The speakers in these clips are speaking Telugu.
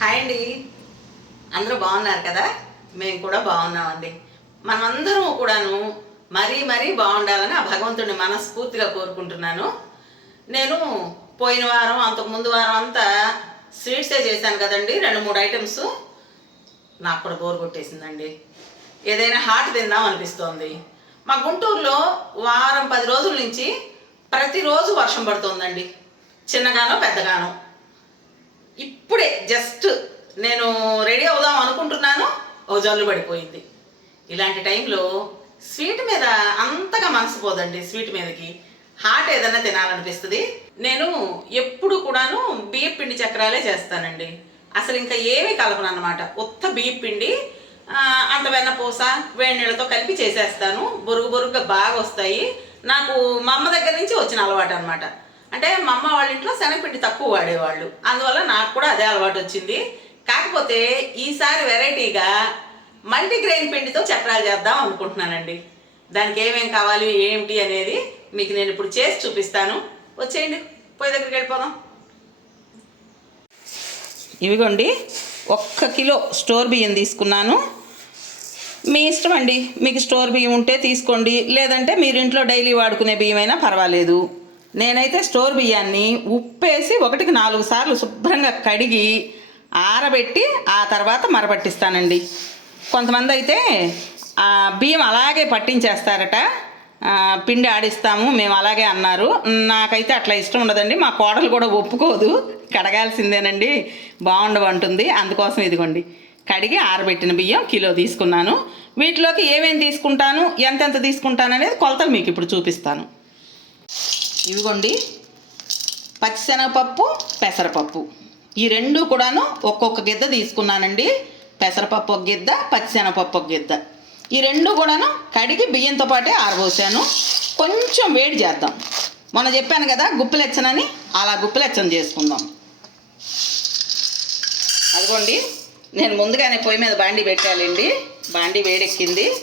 హాయ్ అండి. అందరూ బాగున్నారు కదా? మేము కూడా బాగున్నామండి. మనమందరం కూడాను మరీ మరీ బాగుండాలని ఆ భగవంతుడిని మనస్ఫూర్తిగా కోరుకుంటున్నాను. నేను పోయిన వారం అంతకు ముందు వారం అంతా స్వీట్సే చేశాను కదండి రెండు మూడు ఐటమ్స్. నాకు కూడా బోర్ కొట్టేసిందండి. ఏదైనా హాట్ తిందాం అనిపిస్తోంది. మా గుంటూరులో వారం పది రోజుల నుంచి ప్రతిరోజు వర్షం పడుతోందండి. చిన్నగానో పెద్దగానో. ఇప్పుడే జస్ట్ నేను రెడీ అవుదాం అనుకుంటున్నాను. ఓ జల్లు పడిపోయింది. ఇలాంటి టైంలో స్వీట్ మీద అంతగా మనసు పోదండి స్వీట్ మీదకి. హాట్ ఏదైనా తినాలనిపిస్తుంది. నేను ఎప్పుడు కూడాను బియ్య పిండి చక్రాలే చేస్తానండి. అసలు ఇంకా ఏమీ కలపను అనమాట ఉత్త బియ్య పిండి అంత వెన్నపూస వేడి నీళ్ళతో కలిపి చేసేస్తాను. బొరుగు బొరుగుగా బాగా వస్తాయి నాకు మా అమ్మ దగ్గర నుంచి వచ్చిన అలవాటు అనమాట అంటే మా అమ్మ వాళ్ళ ఇంట్లో శనగపిండి తక్కువ వాడేవాళ్ళు. అందువల్ల నాకు కూడా అదే అలవాటు వచ్చింది. కాకపోతే ఈసారి వెరైటీగా మల్టీగ్రెయిన్ పిండితో చక్రాలు చేద్దాం అనుకుంటున్నానండి. దానికి ఏమేం కావాలి ఏమిటి అనేది మీకు నేను ఇప్పుడు చేసి చూపిస్తాను. వచ్చేయండి పోయి దగ్గరికి వెళ్ళిపోదాం. ఇవిగోండి ఒక్క కిలో స్టోర్ బియ్యం తీసుకున్నాను. మీ ఇష్టం అండి మీకు స్టోర్ బియ్యం ఉంటే తీసుకోండి. లేదంటే మీరు ఇంట్లో డైలీ వాడుకునే బియ్యం అయినా పర్వాలేదు. నేనైతే స్టోర్ బియ్యాన్ని ఉప్పేసి ఒకటికి నాలుగు సార్లు శుభ్రంగా కడిగి ఆరబెట్టి ఆ తర్వాత మరపట్టిస్తానండి కొంతమంది అయితే బియ్యం అలాగే పట్టించేస్తారట. పిండి ఆడిస్తాము మేము అలాగే అన్నారు. నాకైతే అట్లా ఇష్టం ఉండదండి. మా కోడలు కూడా ఒప్పుకోదు. కడగాల్సిందేనండి. బాగుండవంటుంది అందుకోసం ఇదిగోండి. కడిగి ఆరబెట్టిన బియ్యం కిలో తీసుకున్నాను. వీటిలోకి ఏమేమి తీసుకుంటాను ఎంతెంత తీసుకుంటాను అనేది కొలతలు మీకు ఇప్పుడు చూపిస్తాను. ఇవిగోండి. పచ్చిశనగపప్పు పెసరపప్పు. ఈ రెండు కూడాను ఒక్కొక్క గిద్ద తీసుకున్నానండి. పెసరపప్పు ఒక గిద్ద పచ్చిశనగపప్పు ఒక గిద్ద. ఈ రెండు కూడాను కడిగి బియ్యంతో పాటే ఆరబోసాను. కొంచెం వేడి చేద్దాం. మొన్న చెప్పాను కదా గుప్పిలెచ్చనని అలా గుప్పిలెచ్చన చేసుకుందాం. అదిగోండి నేను ముందుగానే పొయ్యి మీద బాండి పెట్టాలండి. బాండి వేడెక్కింది.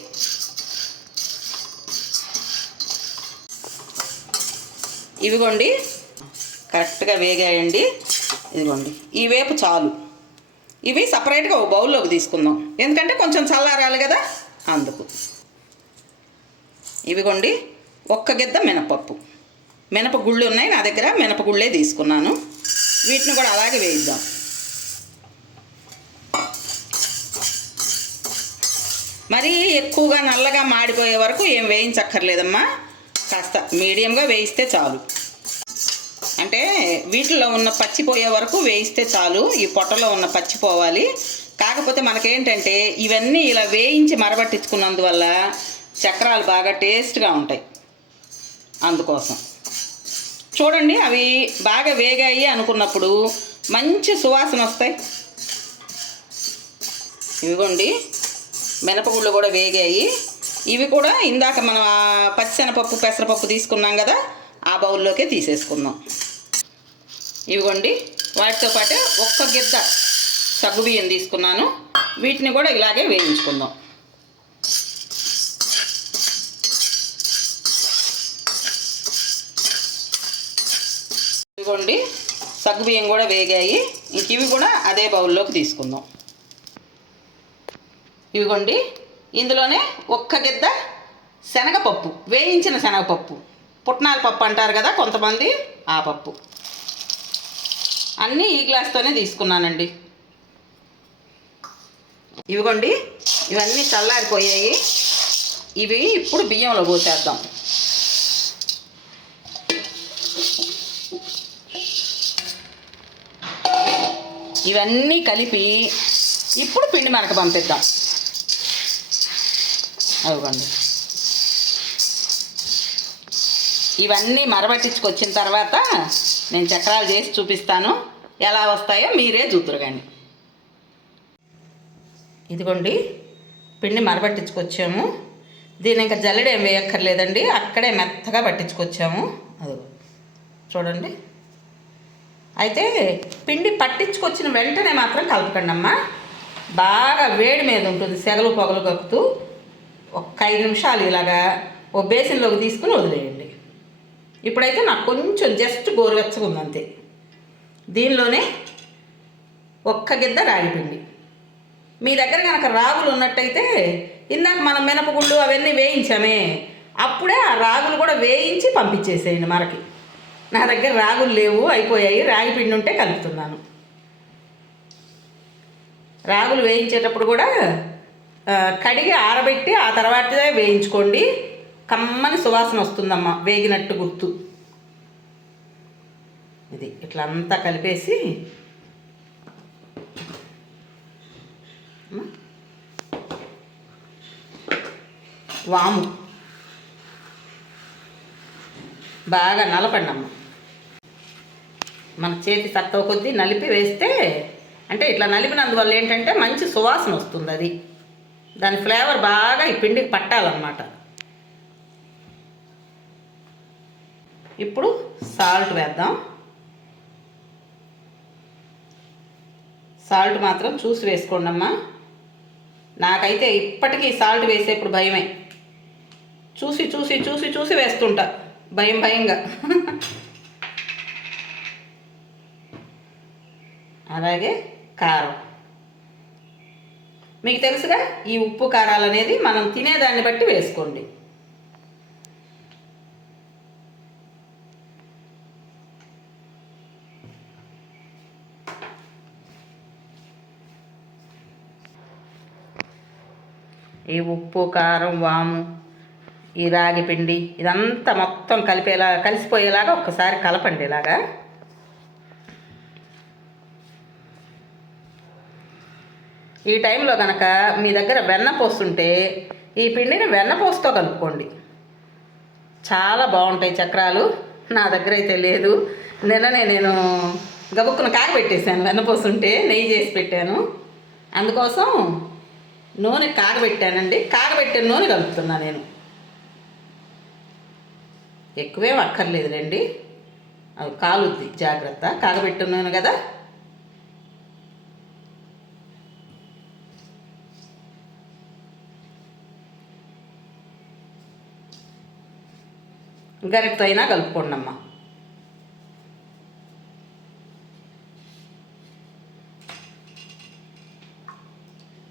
ఇవిగోండి కరెక్ట్గా వేగాయండి. ఇదిగోండి. ఈ వేపు చాలు. ఇవి సపరేట్గా ఒక బౌల్లోకి తీసుకుందాం. ఎందుకంటే కొంచెం చల్లారాలి కదా? అందుకు. ఇవిగోండి. ఒక్క గిద్ద మినపప్పు. మినపగుళ్ళు ఉన్నాయి. నా దగ్గర మినపగుళ్ళే తీసుకున్నాను. వీటిని కూడా అలాగే వేయిద్దాం. మరీ ఎక్కువగా నల్లగా మాడిపోయే వరకు ఏం వేయించక్కర్లేదమ్మా. కాస్త మీడియంగా వేయిస్తే చాలు. అంటే వీటిలో ఉన్న పచ్చిపోయే వరకు వేయిస్తే చాలు ఈ పొట్టలో ఉన్న పచ్చిపోవాలి కాకపోతే మనకేంటంటే ఇవన్నీ ఇలా వేయించి మరబట్టించుకున్నందువల్ల చక్రాలు బాగా టేస్ట్గా ఉంటాయి. అందుకోసం. చూడండి అవి బాగా వేగాయి అనుకున్నప్పుడు మంచి సువాసన వస్తాయి. ఇవిగోండి మినపగుళ్ళు కూడా వేగాయి. ఇవి కూడా ఇందాక మనం పచ్చిశనపప్పు పెసరపప్పు తీసుకున్నాం కదా ఆ బౌల్లోకే తీసేసుకుందాం. ఇవిగోండి వాటితో పాటే ఒక్క గిద్ద సగ్గుబియ్యం తీసుకున్నాను. వీటిని కూడా ఇలాగే వేయించుకుందాం. ఇదిగోండి సగ్గుబియ్యం కూడా వేగాయి. ఇంక ఇవి కూడా అదే బౌల్లోకి తీసుకుందాం. ఇవిగోండి ఇందులోనే ఒక్క గిద్ద శనగపప్పు వేయించిన శనగపప్పు. పుట్నాల పప్పు అంటారు కదా కొంతమంది ఆ పప్పు. అన్నీ ఈ గ్లాస్తోనే తీసుకున్నానండి. ఇవిగోండి ఇవన్నీ చల్లారిపోయాయి. ఇవి ఇప్పుడు బియ్యంలో పోసేద్దాం. ఇవన్నీ కలిపి ఇప్పుడు పిండి మరక పంపిద్దాం. అవ్వండి ఇవన్నీ మరబట్టించుకొచ్చిన తర్వాత నేను చక్రాలు చేసి చూపిస్తాను. ఎలా వస్తాయో మీరే చూద్దరు కానీ. ఇదిగోండి పిండి మరబట్టించుకొచ్చాము. దీని ఇంకా జల్లెడేం వేయక్కర్లేదండి అక్కడే మెత్తగా పట్టించుకొచ్చాము. అదిగో చూడండి. అయితే పిండి పట్టించుకొచ్చిన వెంటనే మాత్రం కలపకండి అమ్మా. బాగా వేడి మీద ఉంటుంది సెగలు పొగలు కక్కుతూ ఒక ఐదు నిమిషాలు ఇలాగా ఓ బేసిన్లోకి తీసుకుని వదిలేయండి. ఇప్పుడైతే నాకు కొంచెం జస్ట్ గోరువెచ్చగా ఉంది అంతే దీనిలోనే ఒక్క గిద్ద రాగిపిండి. మీ దగ్గర కనుక రాగులు ఉన్నట్టయితే ఇందాక మనం మినపగుళ్ళు అవన్నీ వేయించామే అప్పుడే ఆ రాగులు కూడా వేయించి పంపించేసేయండి మనకి నా దగ్గర రాగులు లేవు అయిపోయాయి రాగి పిండి ఉంటే కలుపుతున్నాను. రాగులు వేయించేటప్పుడు కూడా కడిగి ఆరబెట్టి ఆ తర్వాతే వేయించుకోండి. కమ్మని సువాసన వస్తుందమ్మా వేగినట్టు గుర్తు. ఇది ఇట్లా అంతా కలిపేసి వాము. బాగా నలపండి అమ్మ మన చేతి తక్కువ కొద్దీ నలిపి వేస్తే అంటే ఇట్లా నలిపినందువల్ల ఏంటంటే మంచి సువాసన వస్తుంది అది. దాని ఫ్లేవర్ బాగా ఈ పిండికి పట్టాలన్నమాట. ఇప్పుడు సాల్ట్ వేద్దాం. సాల్ట్ మాత్రం చూసి వేసుకోండి అమ్మా నాకైతే ఇప్పటికీ సాల్ట్ వేసేప్పుడు భయమే. చూసి చూసి చూసి చూసి వేస్తుంటా. భయం భయంగా. అలాగే కారం. మీకు తెలుసుగా ఈ ఉప్పు కారాలు అనేది మనం తినేదాన్ని బట్టి వేసుకోండి. ఈ ఉప్పు కారం వాము ఈ రాగి పిండి ఇదంతా మొత్తం కలిపేలా కలిసిపోయేలాగా ఒక్కసారి కలపండి ఇలాగా. ఈ టైంలో కనుక మీ దగ్గర వెన్న పోస్తుంటే ఈ పిండిని వెన్నపోస్తుతో కలుపుకోండి. చాలా బాగుంటాయి చక్రాలు. నా దగ్గర అయితే లేదు. నిన్ననే నేను గబుక్కున కాగబెట్టేశాను వెన్నపోస్తుంటే నెయ్యి చేసి పెట్టాను. అందుకోసం నూనె కాగబెట్టానండి కాగబెట్టిన నూనె కలుపుతున్నా నేను. ఎక్కువేం అక్కర్లేదులేండి. అది కాలుద్ది జాగ్రత్త. కాగబెట్టిన నూనె కదా. గరిటతో అయినా కలుపుకోండి అమ్మా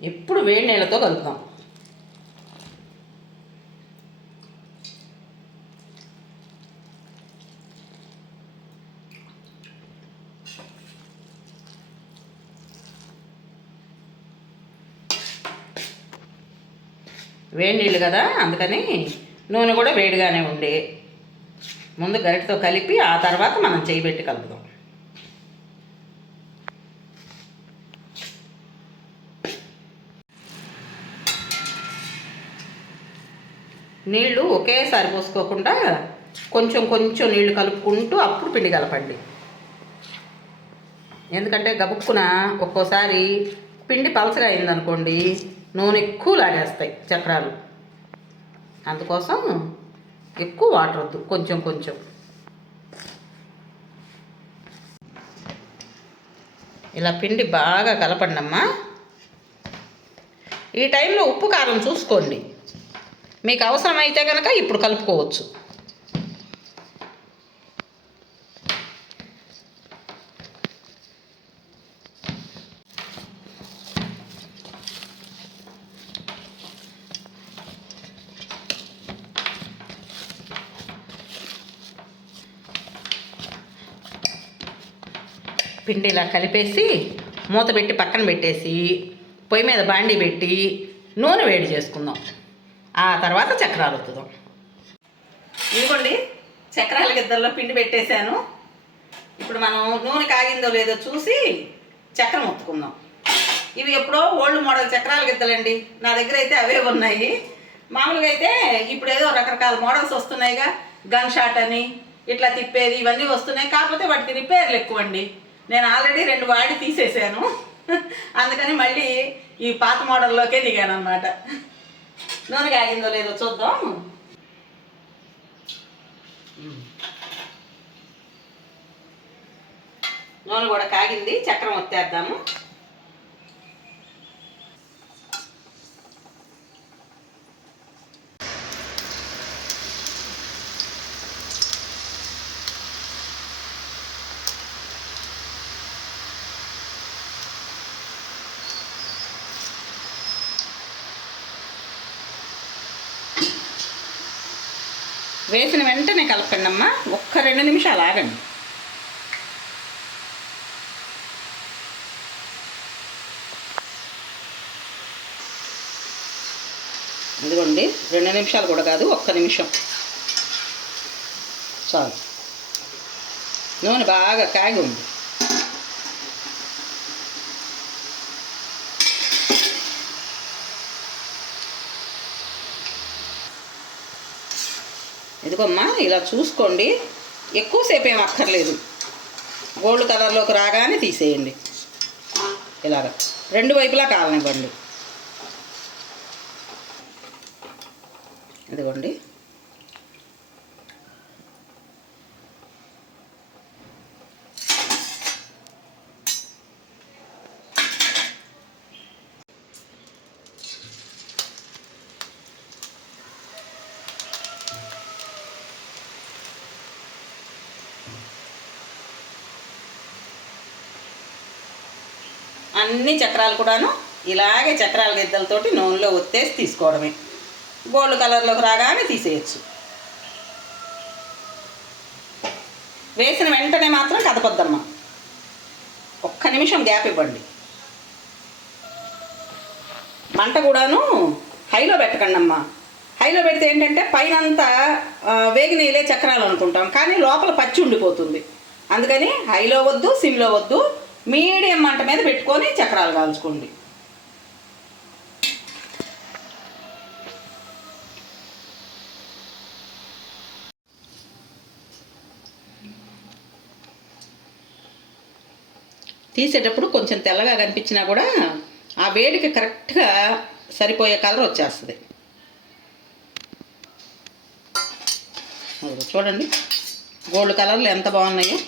ఎప్పుడు వేడి నీళ్ళతో కలుపుతాం. వేడి నీళ్ళు కదా అందుకని నూనె కూడా వేడిగానే ఉండి. ముందు గరిటతో కలిపి ఆ తర్వాత మనం చేయబెట్టి కలుపుదాం. నీళ్ళు ఒకేసారి పోసుకోకుండా కొంచెం కొంచెం నీళ్ళు కలుపుకుంటూ అప్పుడు పిండి కలపండి. ఎందుకంటే గబుక్కున ఒక్కోసారి పిండి పలసగా అయిందనుకోండి నూనె ఎక్కువ లాగేస్తాయి చక్రాలు. అందుకోసం ఎక్కువ వాటర్ వద్దు కొంచెం కొంచెం. ఇలా పిండి బాగా కలపండి అమ్మా ఈ టైంలో ఉప్పు కారం చూసుకోండి. మీకు అవసరమైతే కనుక ఇప్పుడు కలుపుకోవచ్చు. పిండి ఇలా కలిపేసి మూత పెట్టి పక్కన పెట్టేసి పొయ్యి మీద బాండి పెట్టి నూనె వేడి చేసుకుందాం. ఆ తర్వాత చక్రాలు ఒత్తుదాం ఇదిగోండి చక్రాల గిద్దల్లో పిండి పెట్టేశాను. ఇప్పుడు మనం నూనె కాగిందో లేదో చూసి చక్రం ఒత్తుకుందాం. ఇవి ఎప్పుడో ఓల్డ్ మోడల్ చక్రాల గిద్దలండి. నా దగ్గర అయితే అవే ఉన్నాయి. మామూలుగా అయితే ఇప్పుడు ఏదో రకరకాల మోడల్స్ వస్తున్నాయిగా. గన్ షాట్ అని ఇట్లా తిప్పేది ఇవన్నీ వస్తున్నాయి. కాకపోతే వాటికి రిపేర్లు ఎక్కువ అండి నేను ఆల్రెడీ రెండు వాడి తీసేసాను అందుకని మళ్ళీ ఈ పాత మోడల్లోకే దిగాను అనమాట నూనె కాగిందో లేదో చూద్దాం. నూనె కూడా కాగింది చక్రం వచ్చేద్దాము వేసిన వెంటనే కలపండి అమ్మ ఒక్క రెండు నిమిషాలు ఆగండి. ఇదిగోండి రెండు నిమిషాలు కూడా కాదు ఒక్క నిమిషం. చాలు. నూనె బాగా కాగి ఉంది. ఇదిగోమ్మా ఇలా చూసుకోండి. ఎక్కువసేపు ఏం అక్కర్లేదు. గోల్డ్ కలర్లోకి రాగానే తీసేయండి. ఇలాగ. రెండు వైపులా కాలనివ్వండి. ఇదిగోండి. అన్ని చక్రాలు కూడాను ఇలాగే చక్రాల గిద్దలతోటి నూనెలో ఒత్తేసి తీసుకోవడమే. గోల్డ్ కలర్లోకి రాగానే తీసేయచ్చు. వేసిన వెంటనే మాత్రం కదపొద్దమ్మా. ఒక్క నిమిషం గ్యాప్ ఇవ్వండి. మంట కూడాను హైలో పెట్టకండి అమ్మా హైలో పెడితే ఏంటంటే పైన అంతా వేగినీలే చక్రాలు అనుకుంటాం. కానీ లోపల పచ్చి ఉండిపోతుంది. అందుకని హైలో వద్దు సిమ్లో వద్దు మీడియం మంట మీద పెట్టుకొని చక్రాలు కాల్చుకోండి. తీసేటప్పుడు కొంచెం తెల్లగా కనిపించినా కూడా ఆ వేడికి కరెక్ట్గా సరిపోయే కలర్ వచ్చేస్తుంది. చూడండి గోల్డ్ కలర్లు ఎంత బాగున్నాయో.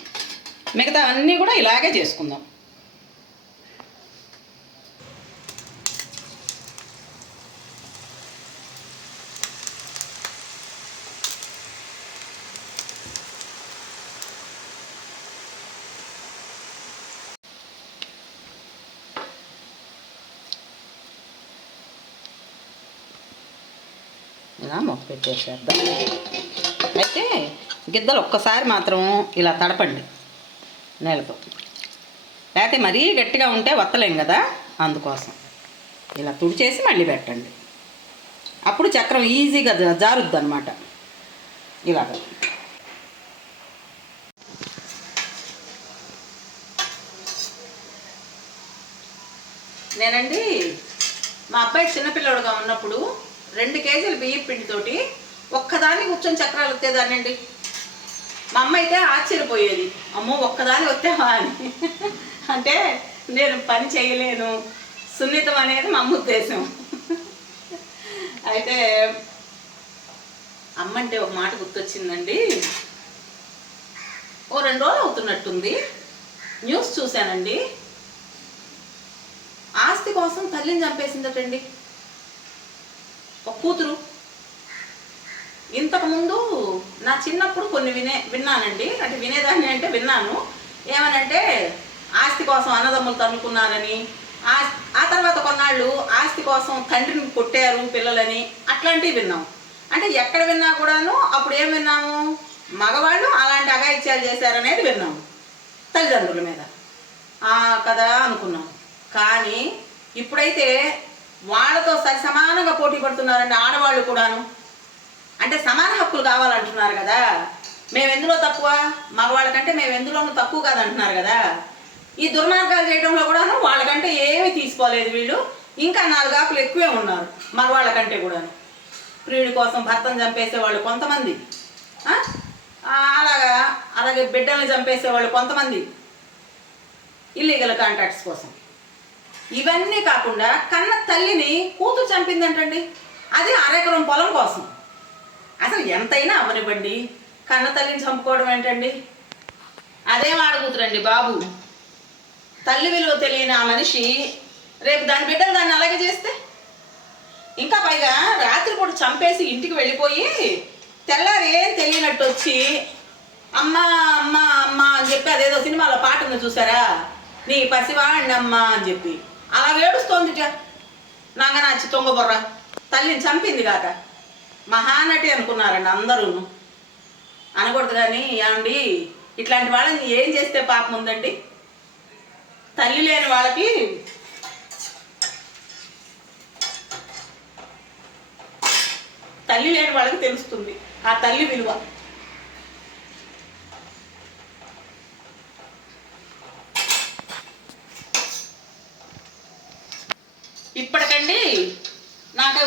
మిగతా అన్నీ కూడా ఇలాగే చేసుకుందాం. ఇలా మొక్క పెట్టేసేద్దాం. అయితే గిద్దలు ఒక్కసారి మాత్రం ఇలా తడపండి. నేలతో. లేకపోతే మరీ గట్టిగా ఉంటే వత్తలేం కదా? అందుకోసం. ఇలా తుడిచేసి మళ్ళీ పెట్టండి. అప్పుడు చక్రం ఈజీగా జారుద్ది అనమాట ఇలాగ. నేనండి మా అబ్బాయి చిన్నపిల్లడుగా ఉన్నప్పుడు రెండు కేజీల బియ్యం పిండితోటి ఒక్కదాన్ని కూర్చొని చక్రాలు వచ్చేదానండి మా అమ్మ అయితే ఆశ్చర్యపోయేది. అమ్మో ఒక్కదాని వచ్చావా అని. అంటే నేను పని చేయలేను. సున్నితం అనేది మా అమ్మ ఉద్దేశం. అయితే అమ్మ అంటే ఒక మాట గుర్తొచ్చిందండి. ఓ రెండు రోజులు అవుతున్నట్టుంది. న్యూస్ చూశానండి. ఆస్తి కోసం తల్లిని చంపేసిందటండి. ఒక కూతురు. ఇంతకుముందు నా చిన్నప్పుడు కొన్ని వినే విన్నానండి. అంటే వినేదాన్ని అంటే విన్నాను. ఏమనంటే ఆస్తి కోసం అన్నదమ్ములు తన్నుకున్నారని ఆ ఆ తర్వాత కొన్నాళ్ళు ఆస్తి కోసం తండ్రిని కొట్టారు పిల్లలని అట్లాంటివి విన్నాం. అంటే ఎక్కడ విన్నా కూడాను అప్పుడు ఏం విన్నాము? మగవాళ్ళు అలాంటి అఘాయిత్యాలు చేశారనేది విన్నాము తల్లిదండ్రుల మీద. ఆ కదా అనుకున్నాం. కానీ ఇప్పుడైతే వాళ్ళతో సరి సమానంగా పోటీ పడుతున్నారండి ఆడవాళ్ళు కూడాను. అంటే సమాన హక్కులు కావాలంటున్నారు కదా. మేము ఎందులో తక్కువ? మగవాళ్ళకంటే మేము ఎందులోనూ తక్కువ కాదంటున్నారు కదా. ఈ దుర్మార్గాలు చేయడంలో కూడాను వాళ్ళకంటే ఏమీ తీసుకోలేదు వీళ్ళు. ఇంకా నాలుగు ఆకులు ఎక్కువే ఉన్నారు మగవాళ్ళకంటే కూడాను. ప్రియుడి కోసం భర్తను చంపేసే వాళ్ళు కొంతమంది అలాగా అలాగే బిడ్డల్ని చంపేసే వాళ్ళు కొంతమంది. ఇల్లీగల్ కాంట్రాక్ట్స్ కోసం. ఇవన్నీ కాకుండా కన్న తల్లిని కూతురు చంపిందంటండి. అది అరెకరం పొలం కోసం. అసలు ఎంతైనా అవ్వనివ్వండి. కన్న తల్లిని చంపుకోవడం ఏంటండి? అదేం ఆడకూతురండి బాబు. తల్లి విలువ తెలియని ఆ మనిషి రేపు దాని బిడ్డలు దాన్ని అలాగే చేస్తే? ఇంకా పైగా రాత్రిపూట చంపేసి ఇంటికి వెళ్ళిపోయి తెల్లారి ఏం తెలియనట్టు వచ్చి అమ్మ అమ్మ అమ్మ అని చెప్పి అదేదో సినిమాలో పాట ఉంది చూసారా? నీ పసివాణ్ణి అమ్మ అని చెప్పి. అలా ఏడుస్తోందిట. నాగనాచి తొంగబొర్ర తల్లిని చంపింది కాక. మహానటి అనుకున్నారండి అందరూ అనకూడదు కానీ ఏమండి ఇట్లాంటి వాళ్ళని ఏం చేస్తే పాపం ఉందండి? తల్లి లేని వాళ్ళకి తల్లి లేని వాళ్ళకి తెలుస్తుంది ఆ తల్లి విలువ. ఇప్పటికండి నాకు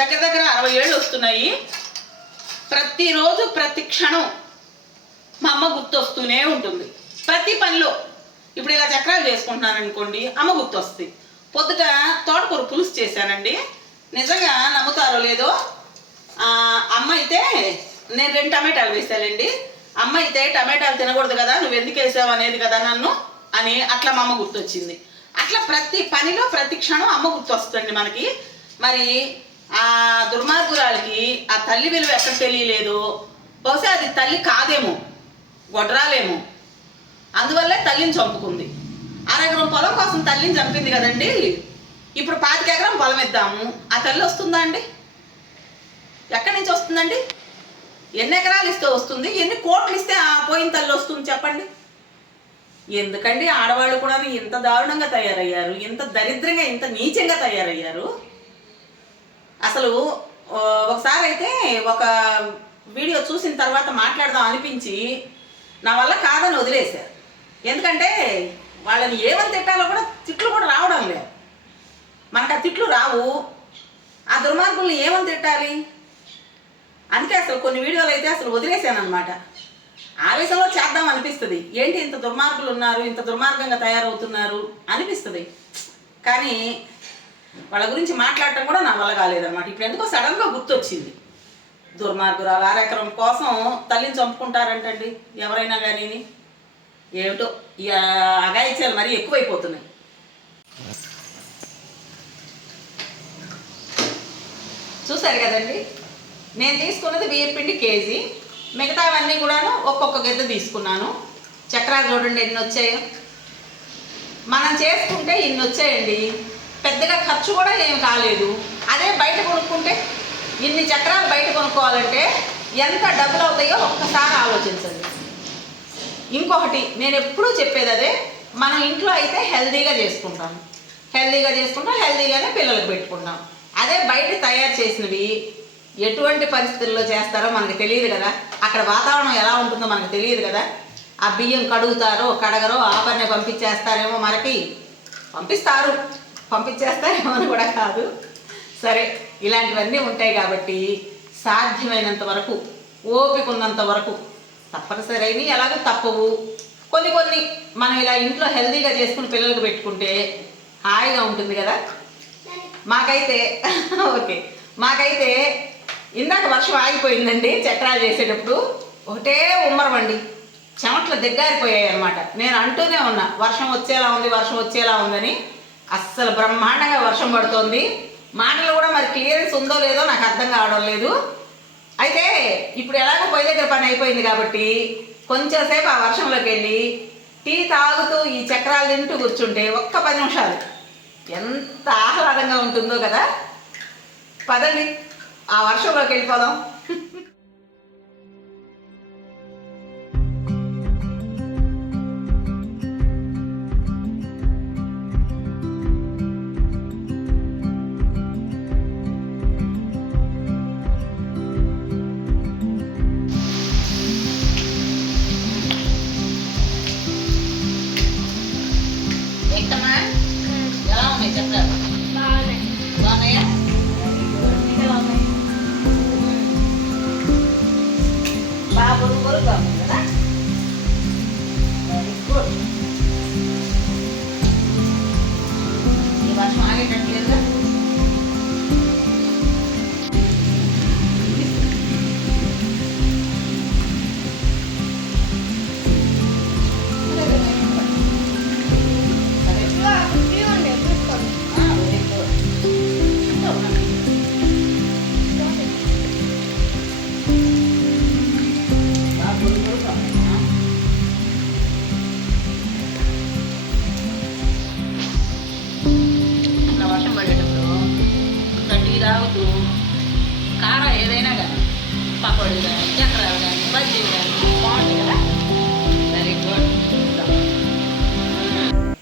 దగ్గర దగ్గర అరవై ఏళ్ళు వస్తున్నాయి. ప్రతిరోజు ప్రతి క్షణం మా అమ్మ గుర్తొస్తూనే ఉంటుంది. ప్రతి పనిలో ఇప్పుడు ఇలా చక్రాలు చేసుకుంటున్నాను అనుకోండి అమ్మ గుర్తొస్తుంది. పొద్దుట తోటకూర పులుసు చేశానండి. నిజంగా నమ్ముతారో లేదో అమ్మ అయితే నేను రెండు టమాటాలు వేసానండి అమ్మ అయితే టమాటాలు తినకూడదు కదా నువ్వు ఎందుకు వేసావు అనేది కదా నన్ను అని అట్లా మా అమ్మ గుర్తొచ్చింది. అట్లా ప్రతి పనిలో ప్రతి క్షణం అమ్మ గుర్తొస్తుంది మనకి. మరి ఆ దుర్మార్గురాలకి ఆ తల్లి విలువ ఎక్కడ తెలియలేదు. బహుశా అది తల్లి కాదేమో గొడ్రాలేమో. అందువల్లే తల్లిని చంపుకుంది. అరెకరం పొలం కోసం తల్లిని చంపింది కదండి. ఇప్పుడు పాతిక ఎకరం పొలం ఇద్దాము. ఆ తల్లి వస్తుందా అండి? ఎక్కడి నుంచి వస్తుందండి? ఎన్ని ఎకరాలు ఇస్తే వస్తుంది? ఎన్ని కోట్లు ఇస్తే ఆ పోయిన తల్లి వస్తుంది చెప్పండి. ఎందుకండి ఆడవాళ్ళు కూడా ఇంత దారుణంగా తయారయ్యారు? ఇంత దరిద్రంగా ఇంత నీచంగా తయారయ్యారు? అసలు ఒకసారి అయితే ఒక వీడియో చూసిన తర్వాత మాట్లాడదాం అనిపించి నా వల్ల కాదని వదిలేశారు ఎందుకంటే వాళ్ళని ఏమని తిట్టాలో కూడా తిట్లు కూడా రావడం లేదు. మనకు ఆ తిట్లు రావు. ఆ దుర్మార్గుల్ని ఏమని తిట్టాలి? అందుకే అసలు కొన్ని వీడియోలు అయితే అసలు వదిలేశాను అనమాట ఆవేశంలో చేద్దాం అనిపిస్తుంది. ఏంటి ఇంత దుర్మార్గులు ఉన్నారు ఇంత దుర్మార్గంగా తయారవుతున్నారు అనిపిస్తుంది. కానీ వాళ్ళ గురించి మాట్లాడటం కూడా నా వల్ల కాలేదన్నమాట. ఇప్పుడు ఎందుకో సడన్గా గుర్తొచ్చింది. దుర్మార్గురాలు ఆరాకరం కోసం తల్లిని చంపుకుంటారంటండి ఎవరైనా కానీ ఏమిటో ఈ అగాయిత్యాలు మరీ ఎక్కువైపోతున్నాయి. చూసారు కదండి? నేను తీసుకున్నది బియ్యపిండి కేజీ. మిగతావన్నీ కూడాను ఒక్కొక్క గిద్ద తీసుకున్నాను. చక్రాలు చూడండి ఎన్ని వచ్చాయో. మనం చేసుకుంటే ఇన్ని వచ్చాయండి. పెద్దగా ఖర్చు కూడా ఏం కాలేదు. అదే బయట కొనుక్కుంటే ఇన్ని చక్రాలు బయట కొనుక్కోవాలంటే ఎంత డబ్బులు అవుతాయో ఒక్కసారి ఆలోచించండి. ఇంకొకటి నేను ఎప్పుడూ చెప్పేది అదే మనం ఇంట్లో అయితే హెల్దీగా చేసుకుంటాం. హెల్దీగా చేసుకుంటాం హెల్దీగానే పిల్లలకు పెట్టుకుంటాం. అదే బయట తయారు చేసినవి ఎటువంటి పరిస్థితుల్లో చేస్తారో మనకు తెలియదు కదా. అక్కడ వాతావరణం ఎలా ఉంటుందో మనకు తెలియదు కదా. ఆ బియ్యం కడుగుతారో కడగరో ఆ పని పంపించేస్తారేమో మనకి. పంపిస్తారు. పంపించేస్తారేమని అని కూడా కాదు. సరే ఇలాంటివన్నీ ఉంటాయి కాబట్టి సాధ్యమైనంత వరకు ఓపిక ఉన్నంత వరకు తప్పనిసరి అయినవి ఎలాగో తప్పవు. కొన్ని కొన్ని మనం ఇలా ఇంట్లో హెల్తీగా చేసుకుని పిల్లలకు పెట్టుకుంటే హాయిగా ఉంటుంది కదా. మాకైతే ఓకే మాకైతే ఇందాక వర్షం ఆగిపోయిందండి చక్రాలు చేసేటప్పుడు. ఒకటే ఉమ్మరమండి చెమట్లు దిగ్గారిపోయాయి అనమాట నేను అంటూనే ఉన్నా వర్షం వచ్చేలా ఉంది వర్షం వచ్చేలా ఉందని. అస్సలు బ్రహ్మాండంగా వర్షం పడుతోంది. మాటలు కూడా మరి క్లియరెన్స్ ఉందో లేదో నాకు అర్థం కావడం లేదు. అయితే ఇప్పుడు ఎలాగో పొయ్యి దగ్గర పని అయిపోయింది కాబట్టి కొంచెం సేపు ఆ వర్షంలోకి వెళ్ళి టీ తాగుతూ ఈ చక్రాలు తింటూ కూర్చుంటే ఒక్క పది నిమిషాలు. ఎంత ఆహ్లాదంగా ఉంటుందో కదా. పదండి ఆ వర్షంలోకి వెళ్ళిపోదాం.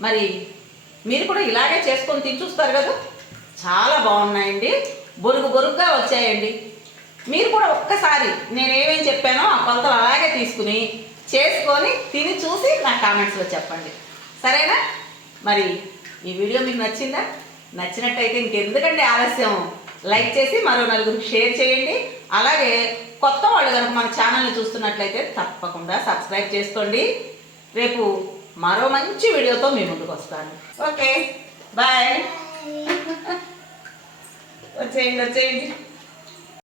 మరి మీరు కూడా ఇలాగే చేసుకొని తిని చూస్తారు కదా? చాలా బాగున్నాయండి. బొరుగు బొరుగుగా వచ్చాయండి. మీరు కూడా ఒక్కసారి నేను ఏమేమి చెప్పానో ఆ కొలతలు అలాగే తీసుకుని చేసుకొని తిని చూసి నా కామెంట్స్లో చెప్పండి. సరేనా? మరి ఈ వీడియో మీకు నచ్చిందా? నచ్చినట్టయితే ఇంకెందుకంటే ఆలస్యం? లైక్ చేసి మరో నలుగురికి షేర్ చేయండి. అలాగే కొత్త వాళ్ళు కనుక మన ఛానల్ని చూస్తున్నట్లయితే తప్పకుండా సబ్స్క్రైబ్ చేసుకోండి. రేపు మరో మంచి వీడియోతో మీ ముందుకు వస్తాను. Okay bye. వచ్చేయండి వచ్చేయండి.